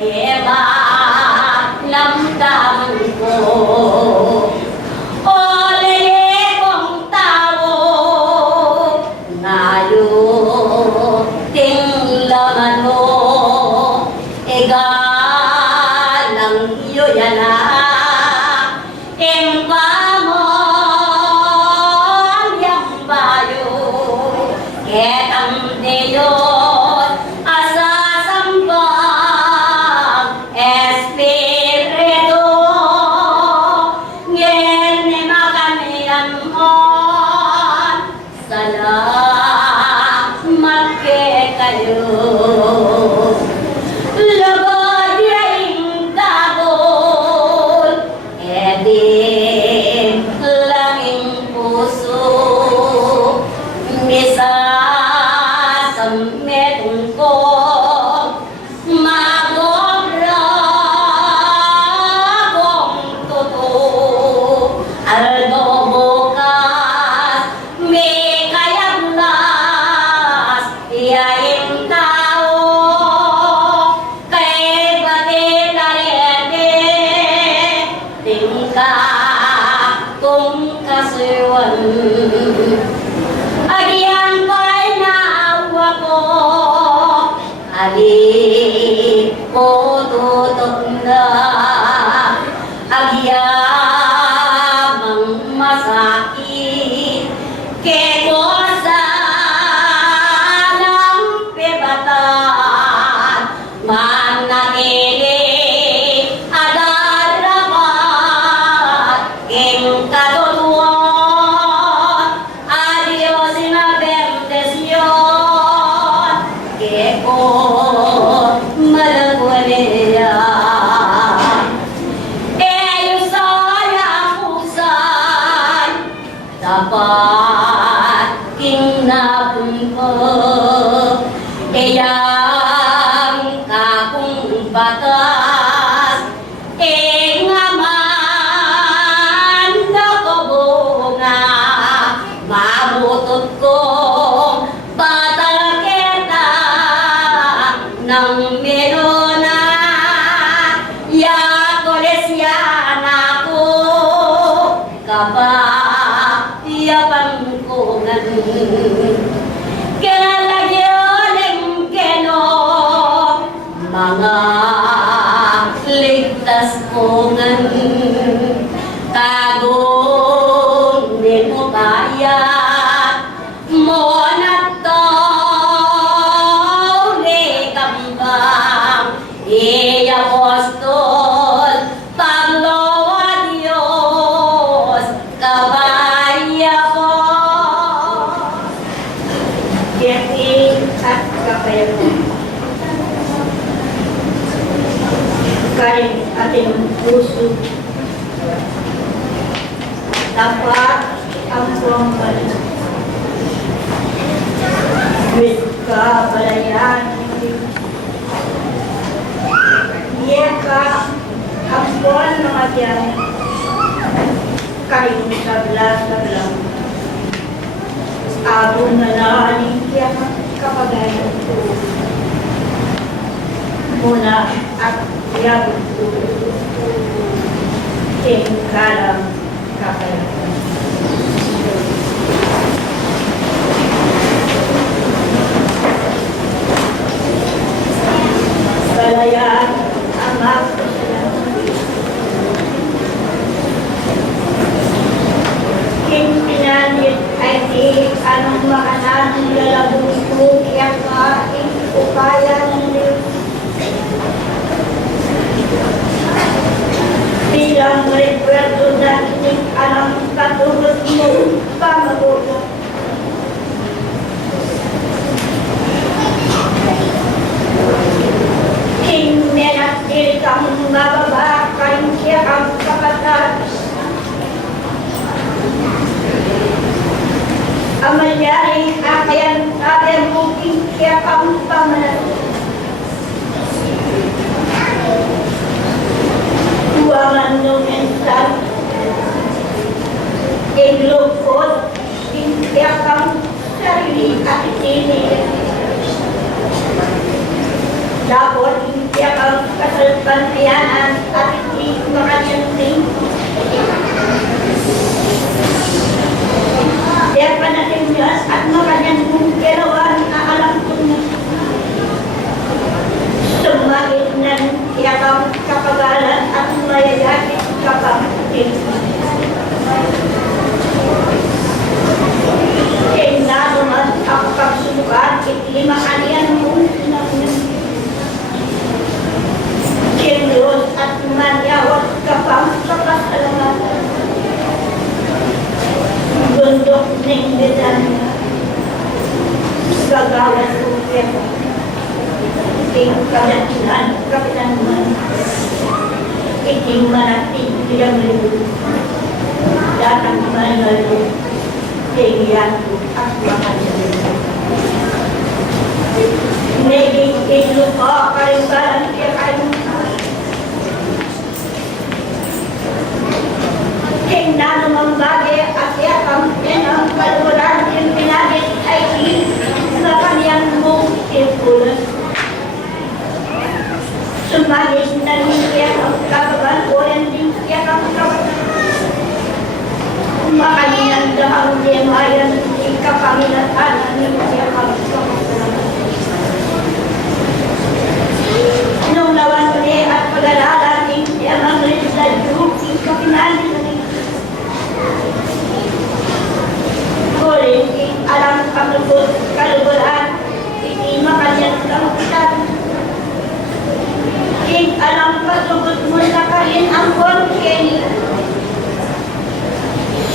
Eva, lamdaman ko. Puso. Dapat ang pambalan. With kabalayan. Iyaka ang buwan mga diyan. Kain sabla-sabla. Abong na naaling kaya kapagayan ko. Muna at yang kalam kapalaran. Balayaan ang makasalanan. Kinpinanit ay di anong makanan lalabong ko kaya kain upayan bilang rekwento na ining alam katulad mo pamagulang. Hingmenat diri kang mababa kayong siya ang kapatid. Amalyari akayan atin mong siya ang pamalat. Tuangan nung mental iglukot hingga kang sarili at itinil Dapol hindi ang kasalpanayanan at hindi makanyang ring. Kaya pa natin Diyos at makanyang kerawan na alam ko na sumagit na iyakang kapagalan at mayayakit kapatid. Kaya naman ang pagsubukan, itlima kaniyan mo na Diyos at manyawat kapang kapasalamatan. Bundok ng bidan gagawin ko kaya iting kalatinan kapinanman iting manating biyang libo datang manalo tingyan at makasalitan. Naging ilo ko kalimbalan kaya kayo tingnan naman bagay at yakang ang kaluran yung pinagit ay sa kanyang mong tipulan. Sumagis na niya ang kababan o yan din siya ang kababan. Makalinan dahang dimayan ikapamilatan niya ang kababan. Nung lawan niya at pag-alalan niya ang rinsadyo ikapinanin alam kaluguran, hindi makanyang kamutan. King alam patugot mo na karin ang konsyeni.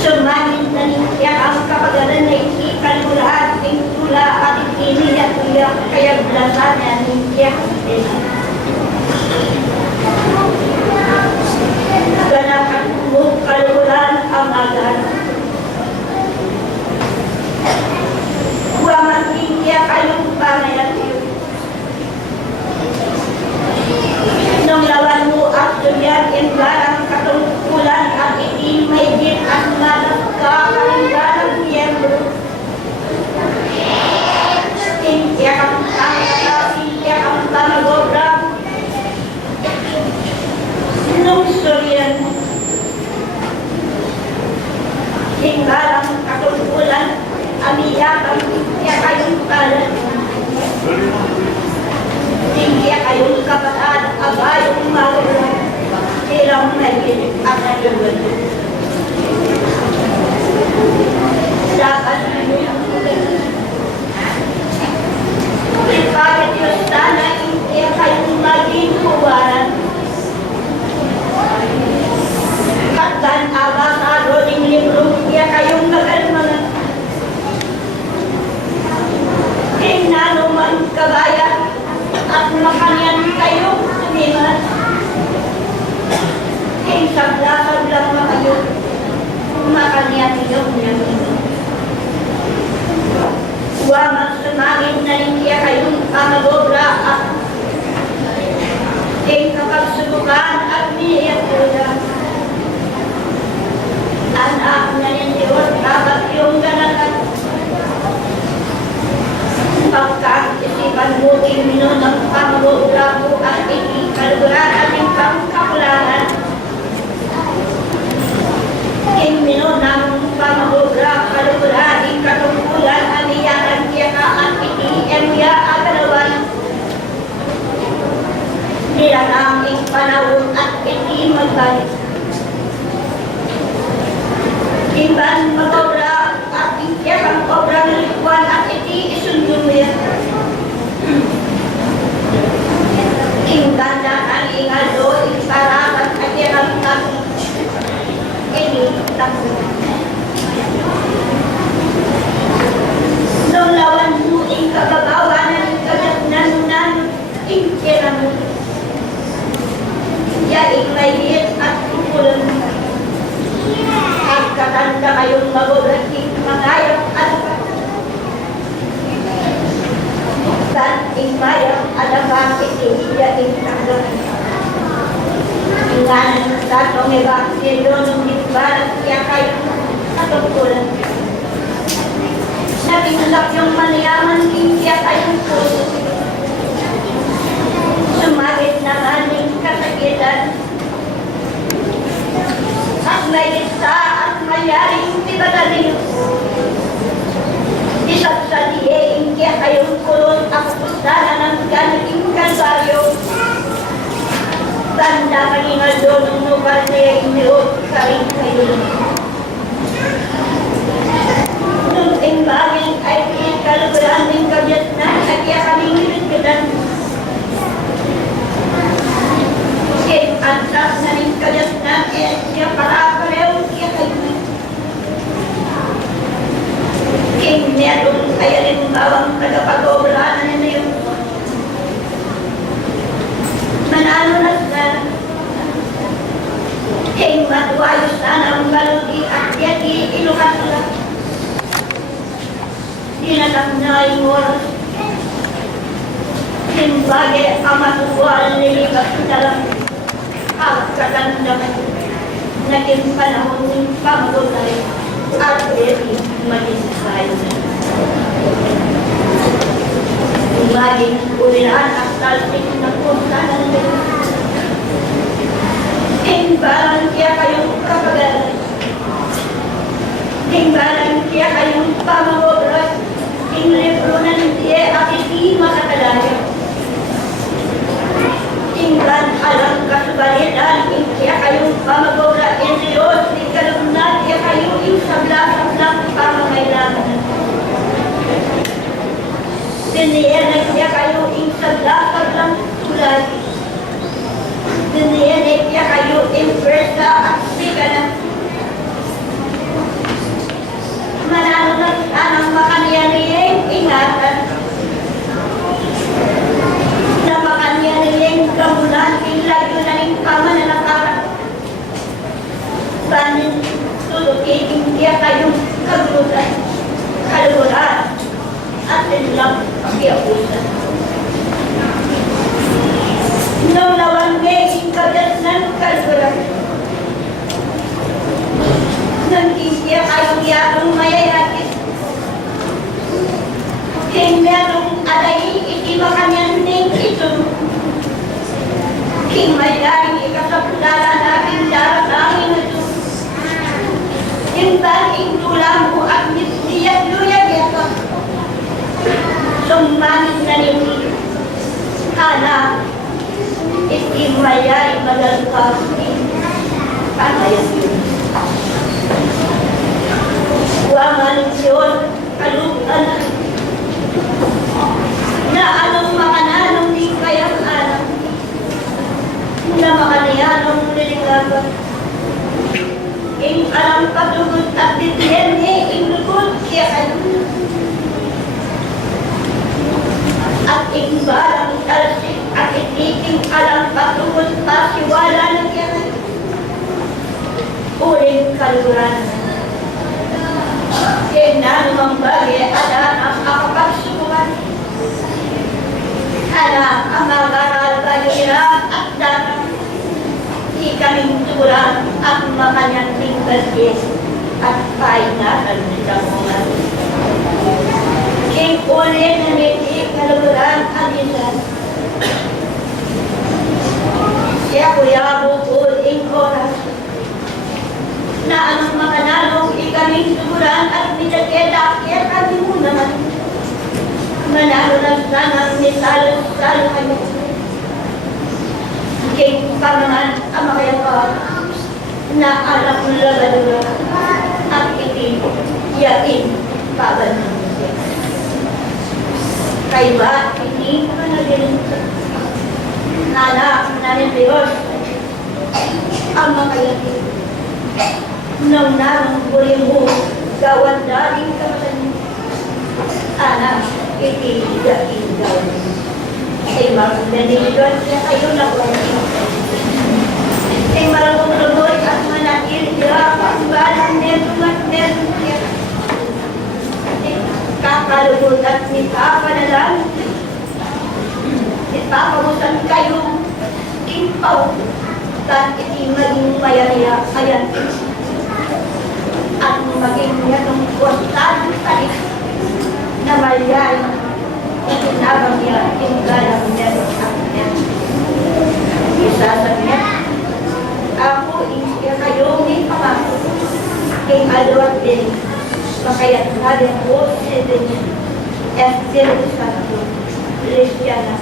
Sumanin na niya ang kapagalan na hindi kaluguran, king tula at hindi niya tuya, kaya blasan niya niya ganakan mo kaluguran ang agan. Huwag niya kayong panayatyo. Nung lawan mo at tunyan yung barang katungkulan at hindi may din at malagkakalimbalang miyembro. Hindi ang tangka, hindi ang panagobra. Nung suryan mo, hinggalang katungkulan amiyakan niya kayong kalan. Hindi kayong kapataan, abayong mawala. Hirang naging at nagawin. Dapat bakit Diyos sana hindi kayong maging huwaran. Katban abasado ng libro, niya kayong nagalmanan. Nanuman kabaya at makanyan kayo sumiman. Sabla-sabla na kayo makanyan yung yamin. Huwag sumagin na rin niya kayong pamagobra at kapagsubukan at niya kuda. Anak na rin Diyos dapat yung ganakan. Pagkakisipan mo minun ng pamagobra mo at kaluguran at yung pangkakulangan. Minun ng pamagobra, kaluguran, katungkulan, amiyakan siya ka at emya agalawan. Nilalaming panahon at magbalik. Iban magobra at iyan obra ng likuan at isundumir. Ganda ang ingalo, isarapat at iyan ang nung lawan mo ang kabagawanan ng kagatnanunan, ingkiran mo. Yaing mayit at tukulan mo. At katanda kayong magubrating mangayap at dan ingmayap at bakit yaing tanggap. Ingganan ng tatong evangelyo ng nagbalat siya kayong natutulan. Natinulak yung manayaman din siya kayong puso. kahit na aming kasakitan. At may isa at mayaring tibagaling isang sa diyein kaya kayong kulon ang kusana ng ganating kalbaryo. Tanda kanina doon nubal niya iniot ka rin kayo. Nung imbagin ay ikalugulan ng kabyat na kaya kaming nilitkitan. Kaya antas na rin kabyat na kaya siya para pareho kaya kayo. Kaya meron kaya rin bawang tagapag-obra na yun. Manalo na sa kaya matuwayos na ang baludi at yati ilukan sila. Dinatang na yung oras. Simbage ang matuwal nilipat sa lang at katandaman. Naging panahon ng pamagulay at deti mag-isay. Maging uliran at talsing na punta ng dito. Timbalan kaya kayong kapagalan. Timbalan kaya kayong pamagulay. Tinglipro na hindi at hindi makatalaga. Tinglan alam kasubalitan. Kaya kayong pamagulay. En Diyos, di kalumnat. Kaya kayong sabla-sabla pamangailangan. Diniyan ay kaya kayo sabla-sabla lang tulad. Diniyan ay kaya kayo impresa at siga na. Manalo na anang makanyaniyeng ingatan. Na makanyaniyeng gamulan, ilagyo na rin pamananakaran. Banin tulukin kaya kayong kagulan, kalulan, at nilang pakiabusan. Nung nawangay kagat ng kalulan, nang kaya kayong yakong mayayakin, kaya merong alay ikiba kanyan ng ito, kaya mayayaring ikasapulala natin daratangin ito. Yung baging tulang mo at niyag-luyag ito. Sumanin na nini. Anak, itimaya imagalpapin. Panayan yun. Huwaman siyon, kalutan. Na anong makananong di kayang anak. Na makanianong niligaban. Ing alam patugot at bitiyan niya, ing lukod siya kayo. At ing barang talsik at itiking alam patugot pa siwala na siya kayo. Uling kaluran. Kaya nanumang bagay at ang makapagsukuman. Anak ang magaral bagay at dapat di kaming tulang at makanyanting bagay at paingatan sa mga. King ulit na niti kaluran ang isan. Siya kuya bukul ing oras na anong makanalong ikaming tuguran at nidagketa kami mo naman. Manalo ng sanang nisalo-salo kayo. King pamangan ang makayapa na anak ng lagadura at itin, yakin, paban ng siya. Kaya ba, hindi ka na ginunta. Anak na ng Diyos ang makayakin. Nung namang buli mo, gawan daling kapatan. Anak, itin, yakin, gawan. Ay mag-benediction siya kayo na kwento. Ay marunong-lumoy at manakil siya pagbalang meron at meron siya. Kakalubot at ni Papa na lang. Ipapamusan kayo kimpaw at iti maging mayaya ayan. At maging yatong kuwasan talis na maligay. Itinabang niya, tinggalang niya sa akin. Padre del Makayat Padre José de Espíritu Santo, Cristiana,